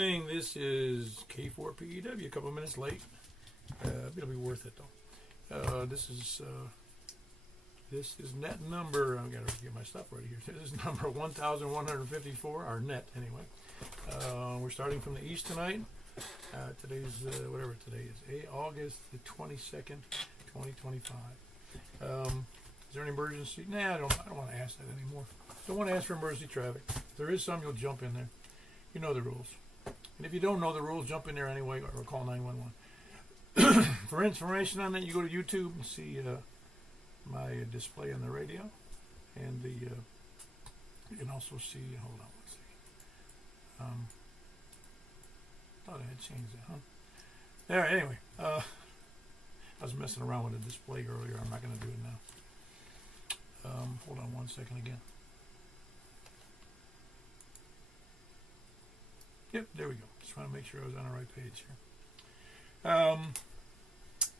evening. This is K4PEW, a couple minutes late. It'll be worth it though. This is net number. I've got to get my stuff ready here. This is number 1154, our net anyway. We're starting from the east tonight. Today's whatever today is, August the 22nd, 2025. Is there any emergency? Nah, I don't want to ask that anymore. Don't want to ask for emergency traffic. If there is some, you'll jump in there. You know the rules. And if you don't know the rules, jump in there anyway or call 911. For information on that, you go to YouTube and see my display on the radio. And you can also see, hold on one second. Thought I had changed that, huh? There, anyway. I was messing around with the display earlier. I'm not going to do it now. Hold on 1 second again. Yep, there we go. Just want to make sure I was on the right page here.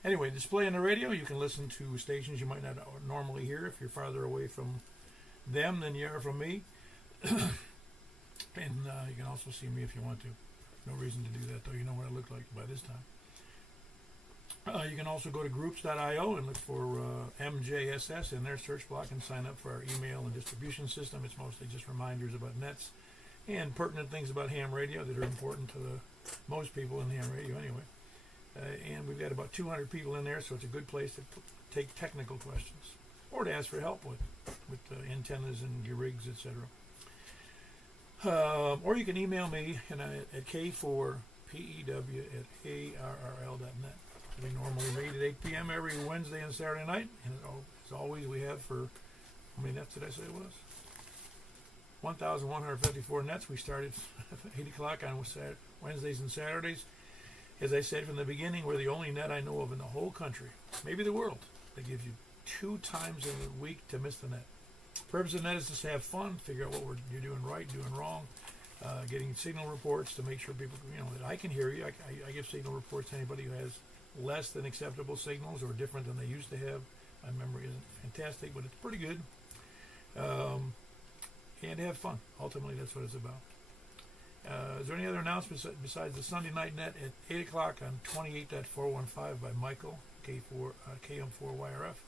Anyway, display on the radio. You can listen to stations you might not normally hear if you're farther away from them than you are from me. And you can also see me if you want to. No reason to do that, though. You know what I look like by this time. You can also go to groups.io and look for MJSS in their search block and sign up for our email and distribution system. It's mostly just reminders about nets and pertinent things about ham radio that are important to most people in ham radio anyway. And we've got about 200 people in there, so it's a good place to take technical questions or to ask for help with antennas and your rigs, etc. Or you can email me at k4pew@arrl.net. We normally meet at 8 p.m. every Wednesday and Saturday night. And as always, we have for, how many nets did I say it was? 1,154 nets. We start at 8 o'clock on Wednesdays and Saturdays. As I said from the beginning, we're the only net I know of in the whole country, maybe the world, that gives you 2 times in a week to miss the net. The purpose of the net is just to have fun, figure out what you're doing right, doing wrong, getting signal reports to make sure people, that I can hear you. I give signal reports to anybody who has less than acceptable signals or different than they used to have. My memory isn't fantastic, but it's pretty good. And have fun. Ultimately, that's what it's about. Is there any other announcements besides the Sunday night net at 8 o'clock on 28.415 by Michael, KM4YRF?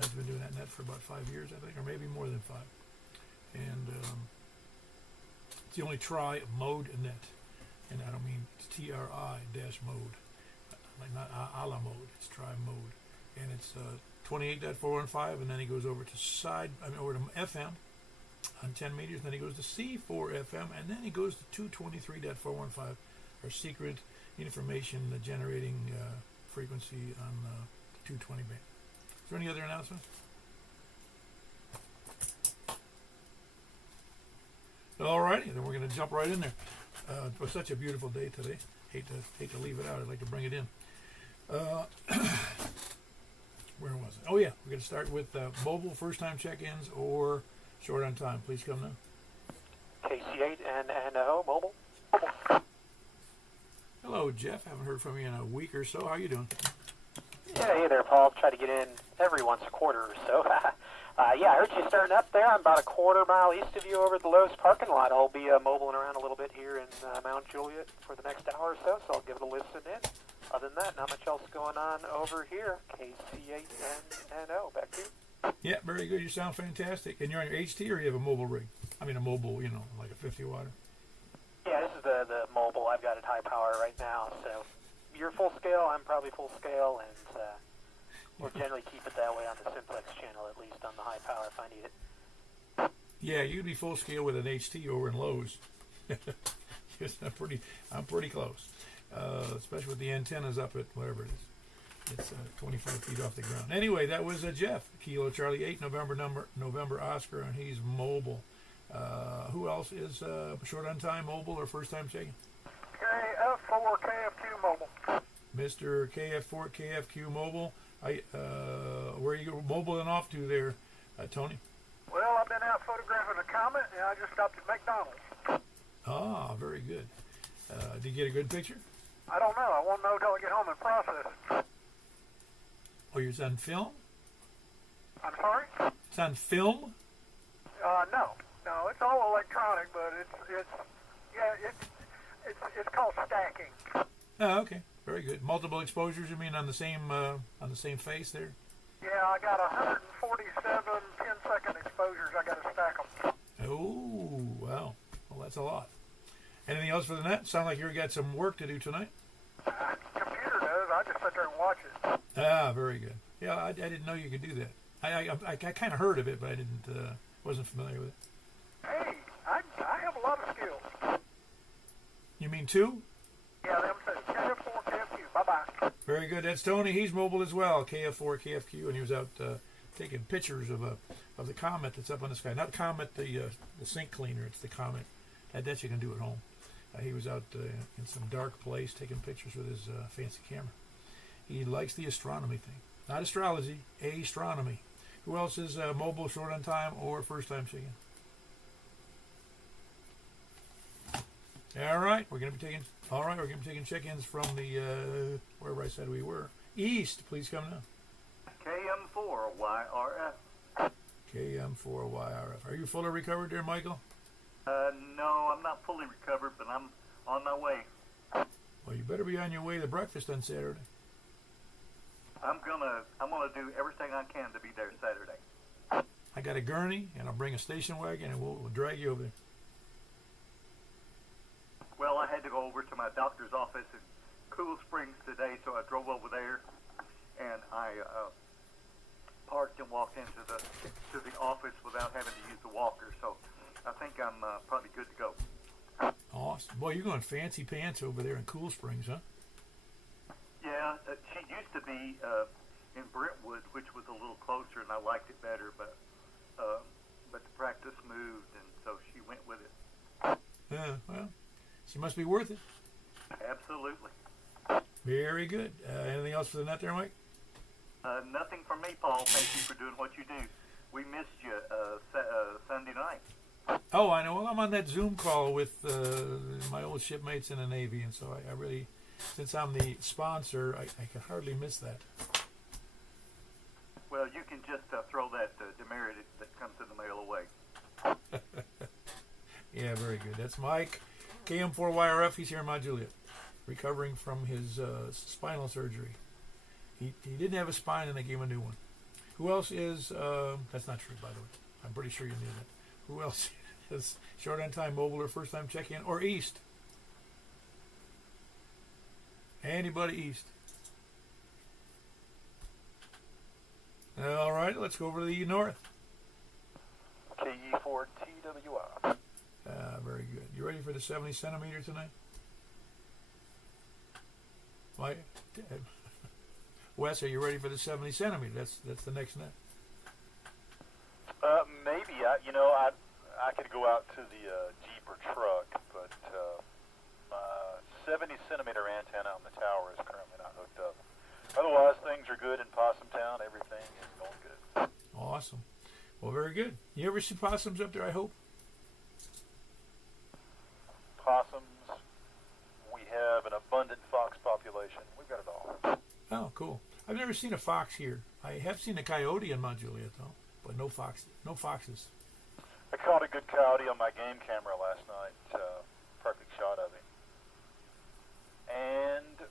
He's been doing that net for about 5 years, I think, or maybe more than 5. And it's the only tri-mode net. And I don't mean it's TRI-mode. Like not a la mode, it's tri-mode. And it's 28.415, and then he goes over to over to FM on 10 meters, and then he goes to C4FM, and then he goes to 223.415, our secret information generating frequency on the 220 band. Is there any other announcements? All righty, then we're going to jump right in there. It was such a beautiful day today. Hate to leave it out. I'd like to bring it in. Where was it? Oh yeah, we're going to start with mobile first-time check-ins or short on time. Please come now. KC8 and mobile. Hello, Jeff. Haven't heard from you in a week or so. How you doing? Yeah, hey there, Paul. Try to get in every once a quarter or so. Yeah, I heard you starting up there. I'm about a quarter mile east of you over at the Lowe's parking lot. I'll be mobiling around a little bit here in Mount Juliet for the next hour or so, so I'll give it a listen in. Other than that, not much else going on over here. KC8NO. Back to you. Yeah, very good. You sound fantastic. And you're on your HT or you have a mobile rig? I mean a mobile, like a 50-watt. Yeah, this is the mobile I've got at high power right now. So you're full scale, I'm probably full scale, and we'll generally keep it that way on the Simplex channel, at least on the high power if I need it. Yeah, you'd be full scale with an HT over in Lowe's. I'm pretty close, especially with the antennas up at whatever it is. It's 25 feet off the ground. Anyway, that was Jeff, Kilo Charlie 8, November Oscar, and he's mobile. Who else is short on time, mobile, or first time checking? KF4 KFQ mobile. Mr. KF4 KFQ mobile. Where are you mobiling off to there, Tony? Well, I've been out photographing a comet, and I just stopped at McDonald's. Ah, very good. Did you get a good picture? I don't know. I won't know until I get home and process it. Oh, it's on film? I'm sorry? It's on film? No, it's all electronic, but it's It's called stacking. Oh, okay. Very good. Multiple exposures, you mean, on the same face there? Yeah, I got 147 10-second exposures. I got to stack them. Oh, wow. Well, that's a lot. Anything else for the net? Sound like you've got some work to do tonight. Computer does. I just sit there and watch it. Ah, very good. Yeah, I didn't know you could do that. I kind of heard of it, but I wasn't familiar with it. Hey, I have a lot of skills. You mean two? Yeah, them too. KF4, KFQ. Bye-bye. Very good. That's Tony. He's mobile as well. KF4, KFQ, and he was out taking pictures of the comet that's up on the sky. Not comet, the sink cleaner. It's the comet. That you can do at home. He was out in some dark place taking pictures with his fancy camera. He likes the astronomy thing. Not astrology, astronomy. Who else is mobile, short on time, or first time chicken? All right, we're going to be taking check-ins from the wherever I said we were. East, please come now. KM4YRF. KM4YRF. Are you fully recovered there, Michael? No, I'm not fully recovered, but I'm on my way. Well, you better be on your way to breakfast on Saturday. I'm gonna do everything I can to be there Saturday. I got a gurney, and I'll bring a station wagon, and we'll drag you over there. Well, I had to go over to my doctor's office in Cool Springs today, so I drove over there, and I parked and walked into the office without having to use the walker. So I think I'm probably good to go. Awesome. Boy, you're going fancy pants over there in Cool Springs, huh? Yeah, she used to be in Brentwood, which was a little closer, and I liked it better, but the practice moved, and so she went with it. Yeah, well, she must be worth it. Absolutely. Very good. Anything else for the net there, Mike? Nothing from me, Paul. Thank you for doing what you do. We missed you Sunday night. Oh, I know. Well, I'm on that Zoom call with my old shipmates in the Navy, and so I really, since I'm the sponsor, I can hardly miss that. Well, you can just throw that demerit that comes in the mail away. Yeah, very good. That's Mike, KM4YRF. He's here in Mount Juliet, recovering from his spinal surgery. He didn't have a spine, and they gave him a new one. Who else is? That's not true, by the way. I'm pretty sure you knew that. Who else is short on time, mobile, or first time check-in, or East? Anybody East? All right, let's go over to the North. KE4TWI. Very good. You ready for the 70 centimeter tonight? Why? Wes, are you ready for the 70 centimeter? That's the next net. Maybe. I could go out to the Jeep or truck, but my 70 centimeter antenna on the tower is currently not hooked up. Otherwise, things are good in Possum Town. Everything is going good. Awesome. Well, very good. You ever see possums up there, I hope? Possums. We have an abundant fox population. We've got it all. Oh, cool. I've never seen a fox here. I have seen a coyote in Mount Juliet, though, but no foxes. I caught a good coyote on my game camera last night. Perfect shot of him. And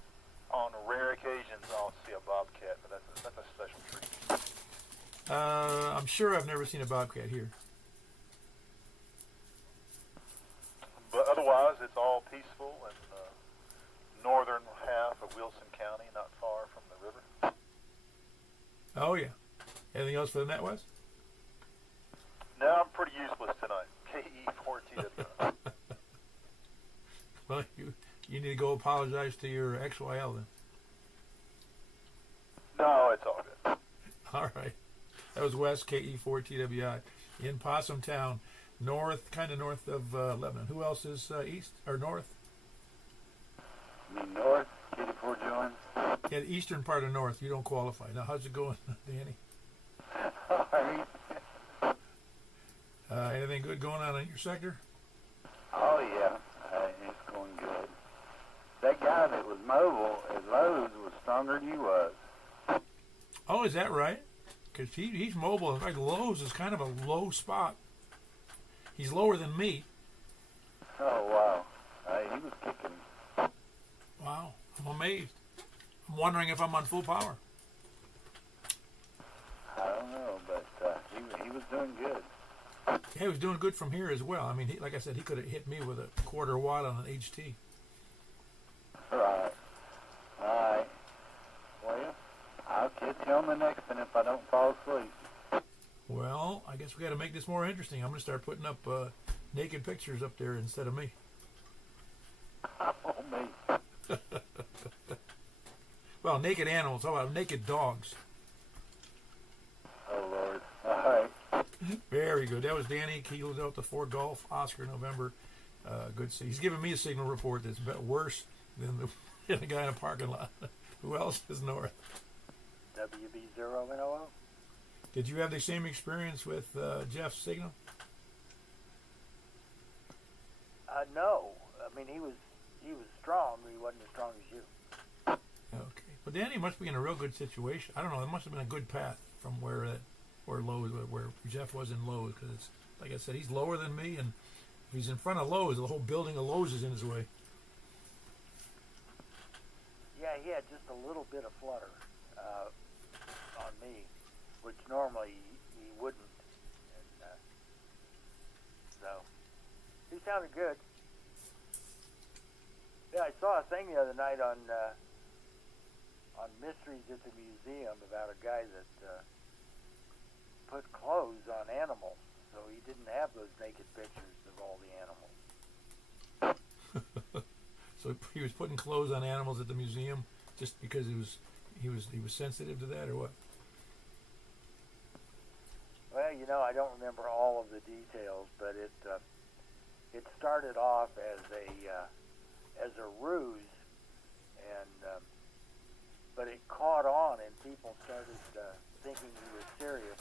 on rare occasions, I'll see a bobcat, but that's a special treat. I'm sure I've never seen a bobcat here. But otherwise, it's all peaceful in the northern half of Wilson County, not far from the river. Oh, yeah. Anything else for the net, Wes? No, I'm pretty useless tonight. KE4TW. Well, you need to go apologize to your XYL then. No, it's all good. All right. That was Wes, KE4TWI, in Possum Town, kind of north of Lebanon. Who else is east or north? You mean north? KD4 joins? Yeah, the eastern part of north. You don't qualify. Now, how's it going, Danny? All right. Anything good going on in your sector? Oh, yeah. It's going good. That guy that was mobile at Lowe's was stronger than you was. Oh, is that right? Because he's mobile. In fact, Lowe's is kind of a low spot. He's lower than me. Oh, wow. He was kicking him. Wow, I'm amazed. I'm wondering if I'm on full power. I don't know, but he was doing good. Yeah, he was doing good from here as well. I mean, like I said, he could have hit me with a quarter watt on an HT. Right. All right. Well, I'll catch you on the next one if I don't fall asleep. Well, I guess we got to make this more interesting. I'm going to start putting up naked pictures up there instead of me. Oh, me. Well, naked animals. How about naked dogs? Oh, Lord. All right. Very good. That was Danny Kilo Delta 4 Golf, Oscar, November. Good to see. He's giving me a signal report that's worse than the guy in a parking lot. Who else is north? WB0NOO? Did you have the same experience with Jeff's signal? No. I mean, he was strong, but he wasn't as strong as you. Okay. But Danny must be in a real good situation. I don't know. It must have been a good path from where Jeff was in Lowe's, because it's like I said, he's lower than me, and if he's in front of Lowe's, the whole building of Lowe's is in his way. Yeah, he had just a little bit of flutter on me, which normally he wouldn't. And so he sounded good. Yeah, I saw a thing the other night on Mysteries at the Museum about a guy that put clothes on animals, so he didn't have those naked pictures of all the animals. So he was putting clothes on animals at the museum just because he was sensitive to that, or what? Well, you know, I don't remember all of the details, but it started off as a ruse, and but it caught on, and people started thinking he was serious.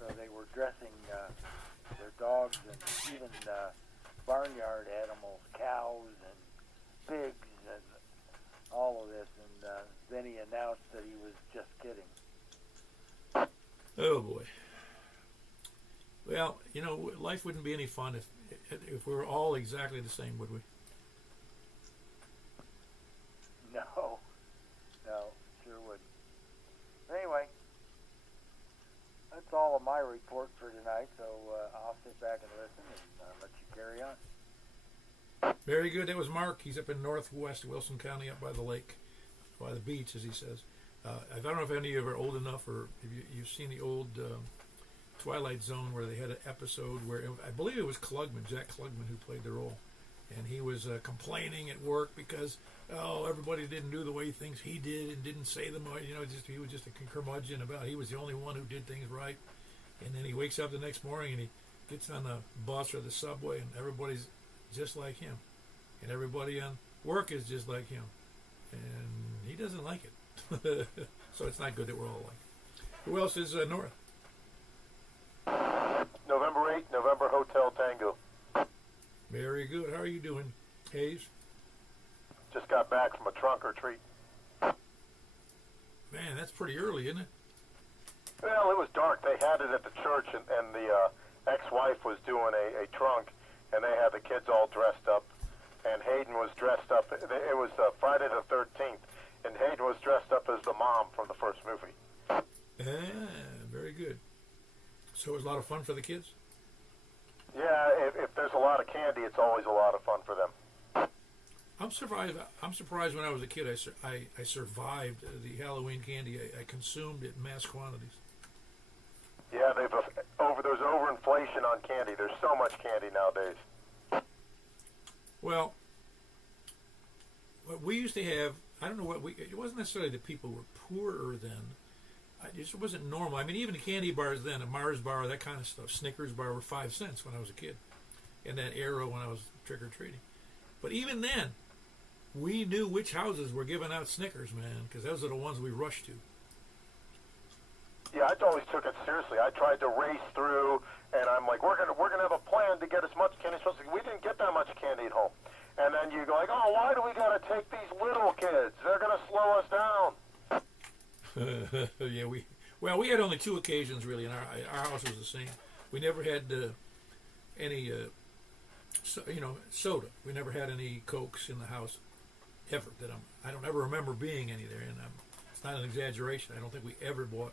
So they were dressing their dogs and even barnyard animals, cows and pigs and all of this, and then he announced that he was just kidding. Oh boy. Well, you know, life wouldn't be any fun if we were all exactly the same, would we? No, sure wouldn't. Anyway, that's all of my report for tonight, so I'll sit back and listen and let you carry on. Very good. That was Mark. He's up in northwest Wilson County, up by the lake, by the beach, as he says. I don't know if any of you are old enough, or if you've seen the old Twilight Zone, where they had an episode where I believe it was Jack Klugman, who played the role, and he was complaining at work because everybody didn't do the way things he did and didn't say them. He was just a curmudgeon about he was the only one who did things right. And then he wakes up the next morning and he gets on the bus or the subway, and everybody's just like him, and everybody on work is just like him, and he doesn't like it. So it's not good that we're all like. Who else is north? November 8th, November Hotel Tango. Very good. How are you doing, Hayes? Just got back from a trunk or treat. Man, that's pretty early, isn't it? Well, it was dark. They had it at the church, and the ex-wife was doing a trunk, and they had the kids all dressed up, and Hayden was dressed up. It was Friday the 13th, and Hayden was dressed up as the mom from the first movie. Very good. So it was a lot of fun for the kids? Yeah, if there's a lot of candy, it's always a lot of fun for them. I'm surprised when I was a kid I survived the Halloween candy. I consumed it in mass quantities. Yeah, there's overinflation on candy. There's so much candy nowadays. Well, what we used to have, I don't know it wasn't necessarily that people were poorer then. It just wasn't normal. I mean, even the candy bars then, a Mars bar, that kind of stuff, Snickers bar, were 5 cents when I was a kid. And that era when I was trick-or-treating. But even then, we knew which houses were giving out Snickers, man, because those are the ones we rushed to. Yeah, I always took it seriously. I tried to race through, and I'm like, we're gonna have a plan to get as much candy as possible. We didn't get that much candy at home. And then you go like, oh, why do we gotta take these little kids? They're gonna slow us down. Yeah, we had only 2 occasions really, and our house was the same. We never had any so, soda. We never had any Cokes in the house ever. I don't ever remember being any there, and it's not an exaggeration. I don't think we ever bought,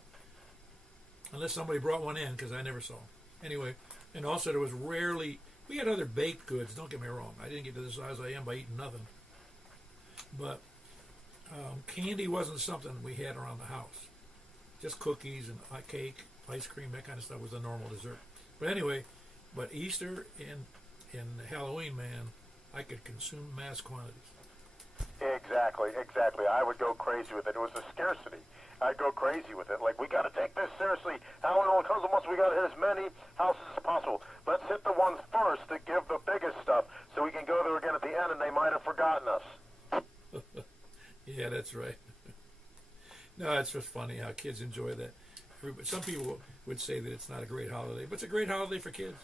unless somebody brought one in, because I never saw. Anyway, and also there was rarely. We had other baked goods. Don't get me wrong. I didn't get to the size I am by eating nothing. But candy wasn't something we had around the house. Just cookies and cake, ice cream, that kind of stuff was the normal dessert. But anyway, Easter and Halloween, man, I could consume mass quantities. Exactly. I would go crazy with it. It was a scarcity. I'd go crazy with it. Like, we got to take this seriously. Halloween only comes once. We got to hit as many houses as possible. Let's hit the ones first that give the biggest stuff, so we can go there again at the end, and they might have forgotten us. Yeah, that's right. No, it's just funny how kids enjoy that. Some people would say that it's not a great holiday, but it's a great holiday for kids.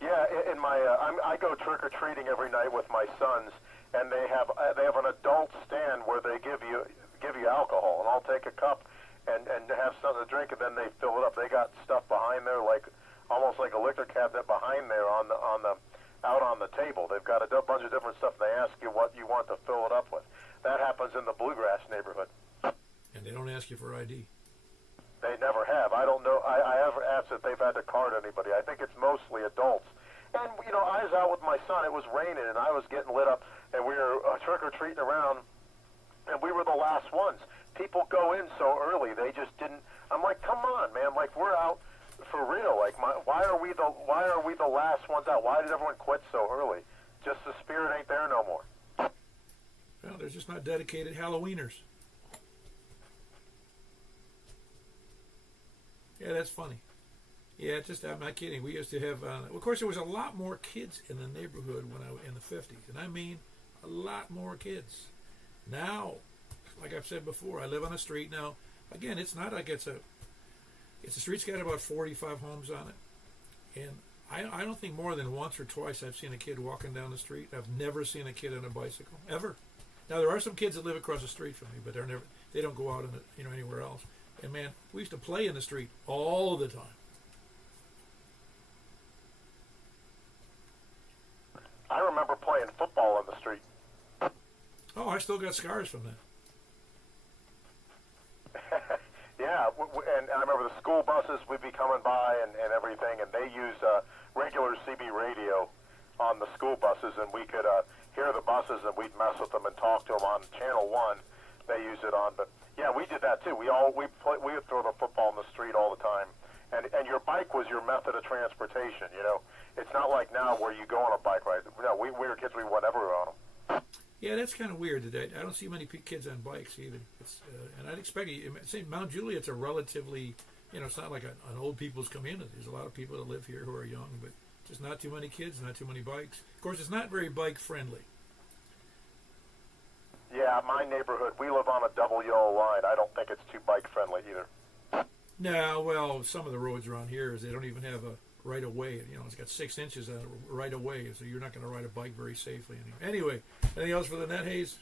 Yeah, in my I go trick or treating every night with my sons, and they have an adult stand where they give you alcohol, and I'll take a cup and have something to drink, and then they fill it up. They got stuff behind there, like almost like a liquor cabinet behind there on the out on the table. They've got a bunch of different stuff. And they ask you what you want to fill it up with. That happens in the Bluegrass neighborhood. And they don't ask you for ID. They never have. I don't know. I haven't asked if they've had to card anybody. I think it's mostly adults. And, I was out with my son. It was raining, and I was getting lit up, and we were trick-or-treating around, and we were the last ones. People go in so early. They just didn't. I'm like, come on, man. Like, we're out for real. Like, why are we the last ones out? Why did everyone quit so early? Just the spirit ain't there no more. Well, they're just not dedicated Halloweeners. Yeah, that's funny. Yeah, I'm not kidding. We used to have, of course, there was a lot more kids in the neighborhood when in the 50s, and I mean a lot more kids. Now, like I've said before, I live on a street now. Again, it's not like it's a street's got about 45 homes on it, and I don't think more than once or twice I've seen a kid walking down the street. I've never seen a kid on a bicycle ever. Now there are some kids that live across the street from me, but they don't go out anywhere else. And man, we used to play in the street all the time. I remember playing football in the street. Oh, I still got scars from that. Yeah, and I remember the school buses would be coming by and everything, and they use regular CB radio on the school buses, and we could hear the buses, and we'd mess with them and talk to them on Channel 1. They use it on, but yeah, we did that too. We would throw the football in the street all the time, and your bike was your method of transportation. It's not like now where you go on a bike ride. No, we were kids. We went everywhere on them. Yeah, that's kind of weird today. I don't see many kids on bikes either. And I'd expect say Mount Juliet's a relatively, it's not like an old people's community. There's a lot of people that live here who are young, but just not too many kids, not too many bikes. Of course, it's not very bike friendly. Yeah, my neighborhood, we live on a double yellow line. I don't think it's too bike friendly either. No, well, some of the roads around here they don't even have a right of way. It's got 6 inches of right of way, so you're not going to ride a bike very safely anyway. Anything else for the net, Hayes?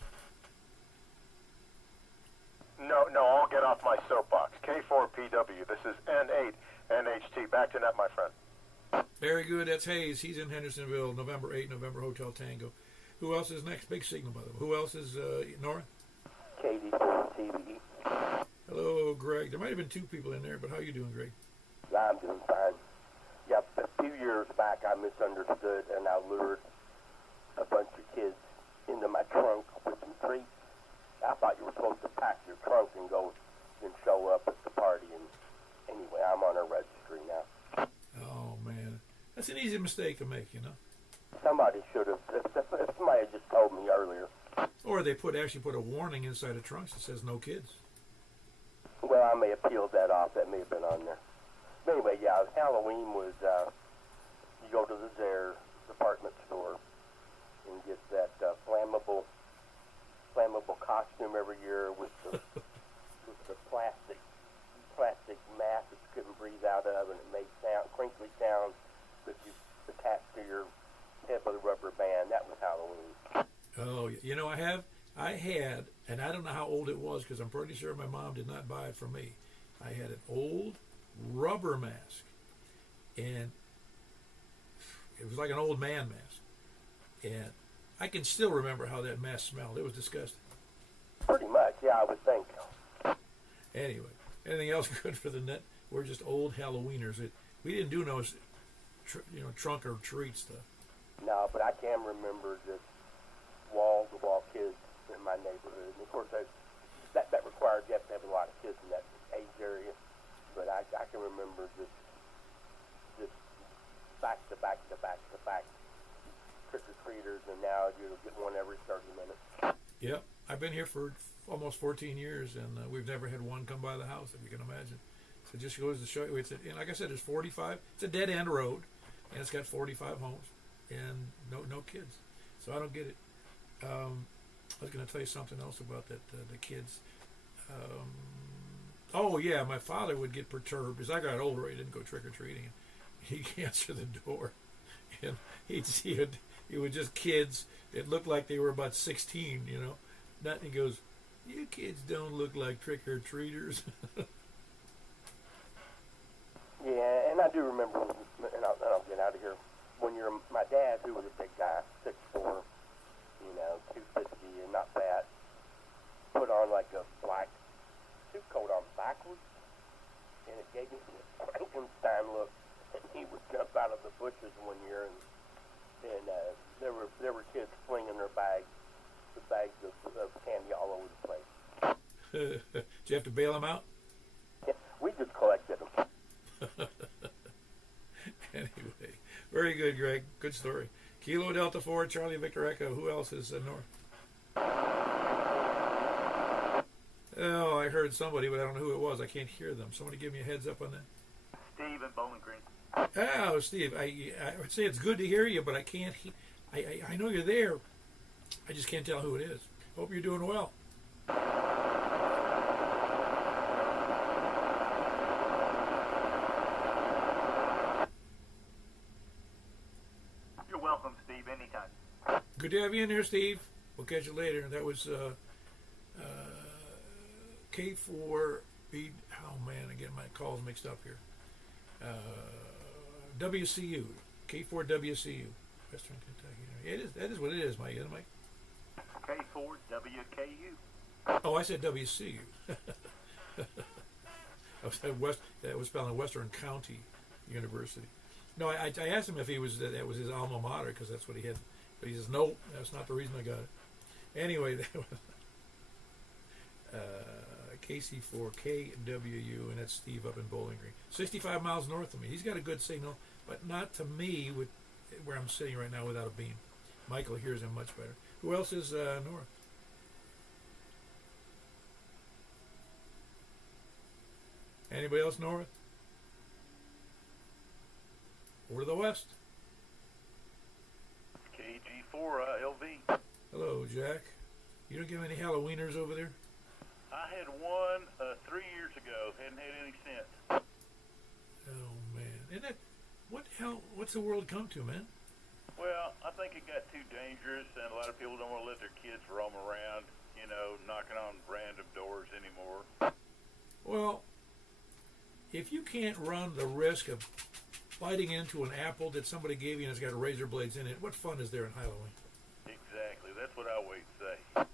No, I'll get off my soapbox. K4PW. This is N8NHT. Back to net, my friend. Very good. That's Hayes. He's in Hendersonville, November 8, November Hotel Tango. Who else is next? Big signal, by the way. Who else is Nora? Katie for TVE. Hello, Greg. There might have been 2 people in there, but how you doing, Greg? I'm doing fine. Yeah, a few years back I misunderstood and I lured a bunch of kids into my trunk with some treats. I thought you were supposed to pack your trunk and go and show up at the party. And anyway, I'm on a registry now. Oh, man. That's an easy mistake to make, Somebody should have, if somebody had just told me earlier. Or they actually put a warning inside the trunks that says no kids. Well, I may have peeled that off. That may have been on there. But anyway, yeah, Halloween was, you go to the Zare department store and get that flammable costume every year with the plastic mask that you couldn't breathe out of, and it made crinkly sounds that you attached to your head with a rubber band. That was Halloween. Oh, I had, and I don't know how old it was because I'm pretty sure my mom did not buy it for me. I had an old rubber mask, and it was like an old man mask. And I can still remember how that mask smelled. It was disgusting. Pretty much, yeah, I would think. Anyway, anything else good for the net? We're just old Halloweeners. We didn't do no, trunk or treat stuff. No, but I can remember just wall-to-wall kids in my neighborhood. And of course, that requires you have to have a lot of kids in that age area. But I can remember just back to back to back to back trick-or-treaters, and now you'll get one every 30 minutes. Yep, I've been here for almost 14 years, and we've never had one come by the house, if you can imagine. So it just goes to show you, and like I said, there's 45. It's a dead-end road, and it's got 45 homes, and no kids. So I don't get it. I was going to tell you something else about that the kids. Oh yeah, my father would get perturbed as I got older. He didn't go trick or treating. He'd answer the door, and he would just kids. It looked like they were about 16, Nothing. He goes, "You kids don't look like trick or treaters." Yeah, and I do remember, and I'll get out of here. When my dad, who was a big guy, 6'4", 250, and not fat, put on like a black suit coat on backwards, and it gave me a Frankenstein look. And he would jump out of the bushes one year, and there were kids flinging their bags of candy all over the place. Did you have to bail them out? Yeah, we just collected them. Anyway, very good, Greg. Good story. Kilo Delta 4, Charlie Victor Echo. Who else is north? Oh, I heard somebody, but I don't know who it was. I can't hear them. Somebody give me a heads up on that. Steve in Bowling Green. Oh, Steve, I would say it's good to hear you, but I can't. I know you're there. I just can't tell who it is. Hope you're doing well. You're welcome, Steve, anytime. Good to have you in there, Steve. We'll catch you later. That was K4B. Oh man, again my calls mixed up here. WCU, K4WCU, Western Kentucky. It is. That is what it is, Mike. Isn't it, Mike? K4WKU. Oh, I said WCU. That was spelling Western County University. No, I asked him if he was that was his alma mater because that's what he had, but he says no, that's not the reason I got it. Anyway, that was KC4KWU, and that's Steve up in Bowling Green, 65 miles north of me. He's got a good signal, but not to me with where I'm sitting right now without a beam. Michael hears him much better. Who else is north? Anybody else north? Or to the west? KG4 LV. Hello, Jack. You don't give any Halloweeners over there? I had one 3 years ago. Hadn't had any since. Oh man, isn't that what the hell? What's the world come to, man? Well, I think it got too dangerous, and a lot of people don't want to let their kids roam around, knocking on random doors anymore. Well, if you can't run the risk of biting into an apple that somebody gave you and it's got razor blades in it, what fun is there in Halloween? Exactly. That's what I always say.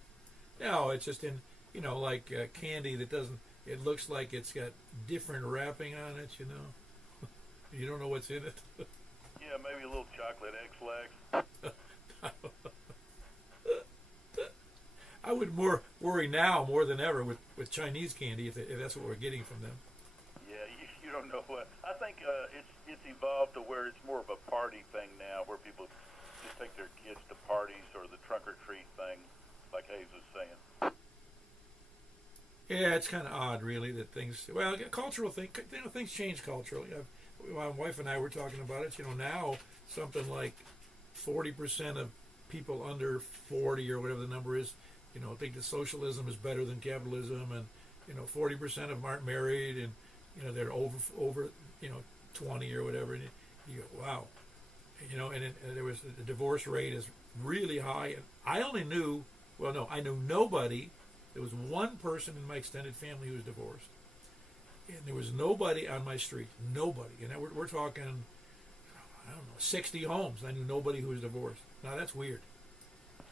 No, it's just in, like candy that doesn't, it looks like it's got different wrapping on it, You don't know what's in it. Yeah, maybe a little chocolate X-Lax. I would worry now more than ever with Chinese candy if that's what we're getting from them. Yeah, you don't know what. I think it's evolved to where it's more of a party thing now, where people just take their kids to parties or the trunk or treat thing, like Hayes was saying. Yeah, it's kind of odd, really, that things. Well, cultural thing. Things change culturally. My wife and I were talking about it. Now something like 40% of people under 40 or whatever the number is, think that socialism is better than capitalism, and 40% of them aren't married, and they're over 20 or whatever. And you go, wow, and there was the divorce rate is really high. And I only knew, I knew nobody. There was one person in my extended family who was divorced. And there was nobody on my street. Nobody. And we're talking, I don't know, 60 homes. I knew nobody who was divorced. Now that's weird.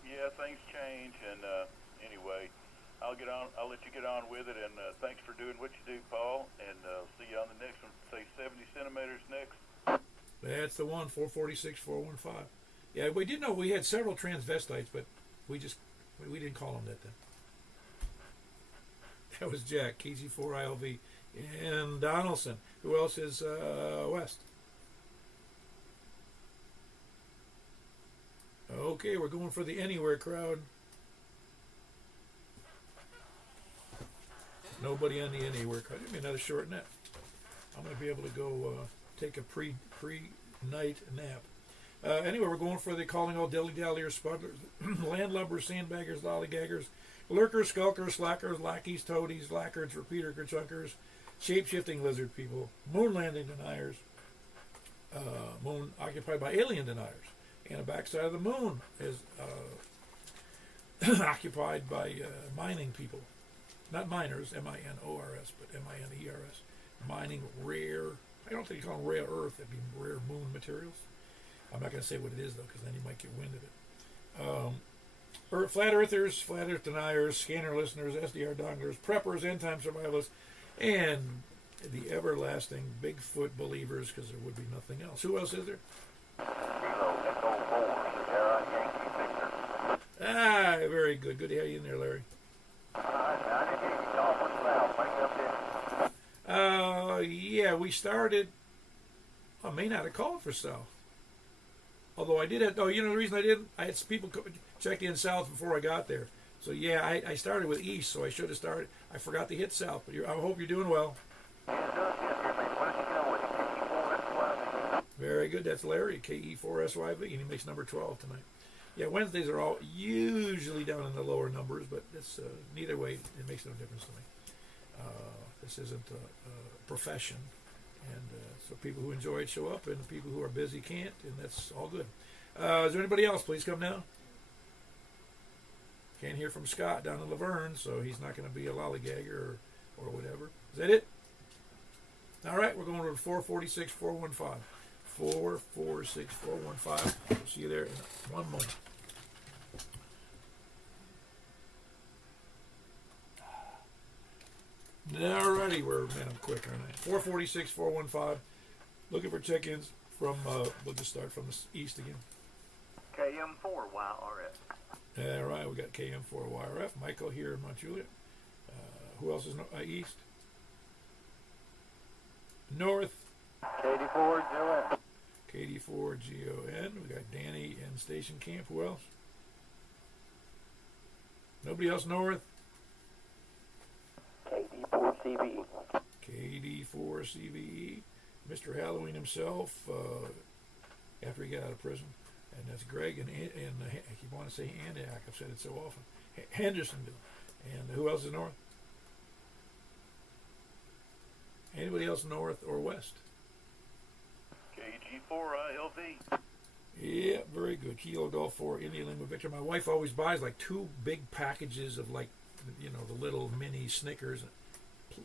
Yeah, things change, and anyway, I'll let you get on with it, and thanks for doing what you do, Paul, and see you on the next one. Say 70 centimeters next. That's the one, 446-415. Yeah, we did know we had several transvestites, but we didn't call them that then. That was Jack, KG4ILV, and Donaldson. Who else is West? Okay, we're going for the Anywhere crowd. Nobody on the Anywhere crowd. Give me another short nap. I'm going to be able to go take a pre-night nap. Anyway, we're going for the calling all dilly-dalliers, spuddlers, landlubbers, sandbaggers, lollygaggers, lurkers, skulkers, slackers, lackeys, toadies, lackards, repeater chunkers, shape-shifting lizard people, moon landing deniers, moon occupied by alien deniers, and the backside of the moon is occupied by mining people. Not miners, M-I-N-O-R-S, but M-I-N-E-R-S. Mining rare, I don't think you call them rare earth, it'd be rare moon materials. I'm not going to say what it is, though, because then you might get wind of it. Flat earthers, flat earth deniers, scanner listeners, SDR donglers, preppers, end time survivalists, and the everlasting Bigfoot believers, because there would be nothing else. Who else is there? Ah, very good. Good to have you in there, Larry. Yeah, we started. I may not have called for south. Although I did have, the reason I didn't, I had people check in south before I got there. So yeah, I started with east, so I should have started. I forgot to hit south, but I hope you're doing well. Very good. That's Larry, KE4SYV, and he makes number 12 tonight. Yeah, Wednesdays are all usually down in the lower numbers, but it's neither way, it makes no difference to me. This isn't a profession, and so people who enjoy it show up, and the people who are busy can't, and that's all good. Is there anybody else? Please come down. Can't hear from Scott down in Laverne, so he's not going to be a lollygagger or whatever. Is that it? All right, we're going to 446-415. 446-415. We'll see you there in one moment. Alrighty, I'm quick, aren't I? 446-415. Looking for check-ins from, we'll just start from the east again. KM4YRF. All right, we got KM4YRF. Michael here in Mount Juliet. Who else is east? North. KD4GON. KD4GON. We got Danny in Station Camp. Who else? Nobody else north? KD4CBE. KD4CBE. Mr. Halloween himself, after he got out of prison. And that's Greg and I keep wanting to say Andiak. I've said it so often. Hendersonville. And who else is north? Anybody else north or west? KG4ILV. Yeah, very good. Kilo Golf 4, Indian Lima Victor. My wife always buys like 2 big packages of the little mini Snickers.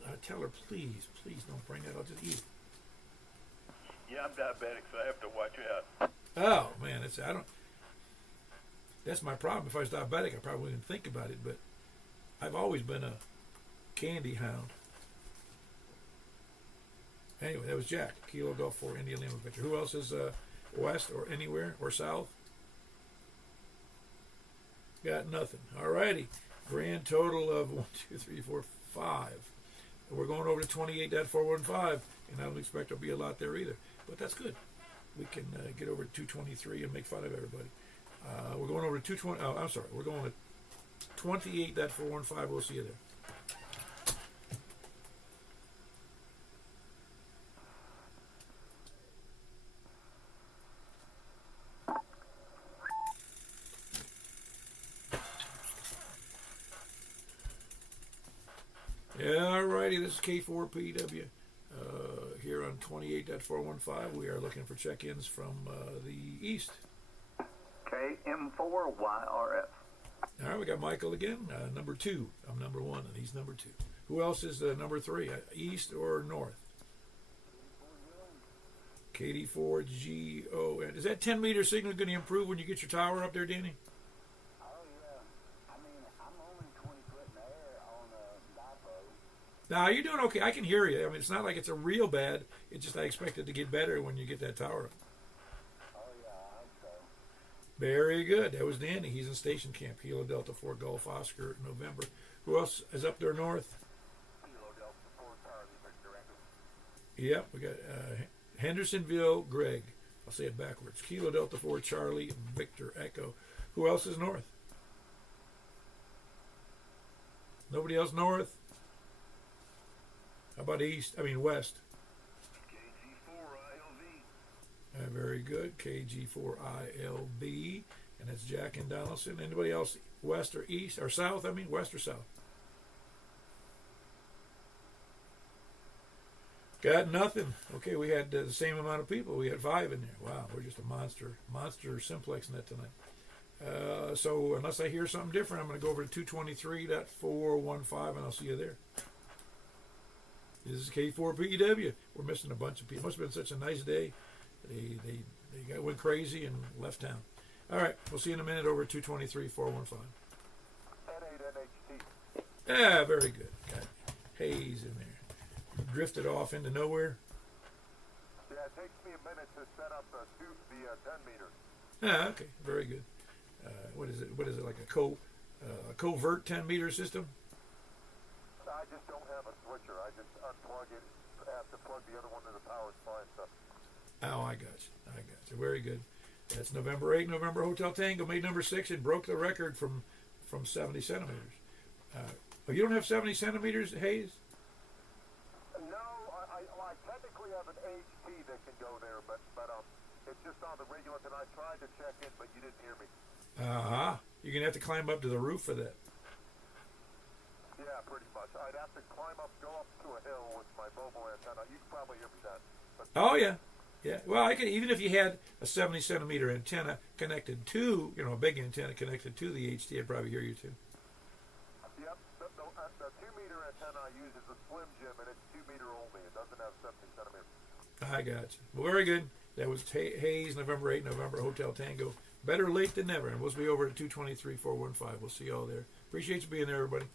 I tell her, please don't bring that. I'll just eat it. Yeah, I'm diabetic, so I have to watch out. Oh man, that's my problem. If I was diabetic, I probably wouldn't think about it. But I've always been a candy hound. Anyway, that was Jack. Kilo Golf 4, Indian Lima Victor. Who else is west or anywhere or south? Got nothing. All righty. Grand total of 1, 2, 3, 4, 5. We're going over to 28.415, and I don't expect there'll be a lot there either. But that's good. We can get over to 223 and make fun of everybody. We're going over to 220. Oh, I'm sorry. We're going to 28.415. We'll see you there. Alrighty, this is K4PW here on 28.415. We are looking for check-ins from the east. KM4YRF. All right, we got Michael again, number 2. I'm number 1, and he's number 2. Who else is number 3, east or north? KD4GON. Is that 10-meter signal going to improve when you get your tower up there, Danny? Oh, yeah. I mean, I'm only 20 foot in the air on a dipole. Now, you're doing okay. I can hear you. I mean, it's not like it's a real bad. It's just I expect it to get better when you get that tower up. Oh, yeah, I hope so. Very good. That was Danny. He's in station camp. Kilo Delta 4 Golf Oscar, November. Who else is up there north? Kilo Delta 4 Charlie Victor Echo. Yep, we got Hendersonville, Greg. I'll say it backwards. Kilo Delta 4 Charlie Victor Echo. Who else is north? Nobody else north? How about east? I mean west. KG4 ILV. Very good. KG4ILB. And that's Jack and Donaldson. Anybody else west or east or south? I mean west or south? Got nothing. Okay, we had the same amount of people. We had 5 in there. Wow, we're just a monster simplex net tonight. So unless I hear something different, I'm going to go over to 223.415 and I'll see you there. This is K4PEW. We're missing a bunch of people. Must have been such a nice day. They went crazy and left town. All right, we'll see you in a minute over at 223.415. N8NHT. Yeah, very good. Got Hayes in there. Drifted off into nowhere. Yeah, it takes me a minute to set up the 10 meter. Ah, okay, very good. What is it? What is it, like a covert 10-meter system? I just don't have a switcher. I just unplug it, have to plug the other one to the power supply and stuff. Oh, I got you. Very good. That's November 8, November Hotel Tango, made number 6. It broke the record from 70 centimeters. Oh, you don't have 70 centimeters, Hayes? No, I technically have an HT that can go there, but it's just on the regular, and I tried to check in, but you didn't hear me. Uh-huh. You're going to have to climb up to the roof for that. Yeah, pretty much. I'd have to climb up, go up to a hill with my mobile antenna. You can probably hear me then. But Oh, yeah. Yeah. Well, I could, even if you had a 70 centimeter antenna connected to, a big antenna connected to the HT, I'd probably hear you too. Yep, the 2-meter antenna I use is a Slim Jim, and it's 2-meter only. It doesn't have 70 centimeters. I got you. Well, very good. That was Hayes, November 8, November Hotel Tango. Better late than never. And we'll be over at 223-415. We'll see you all there. Appreciate you being there, everybody.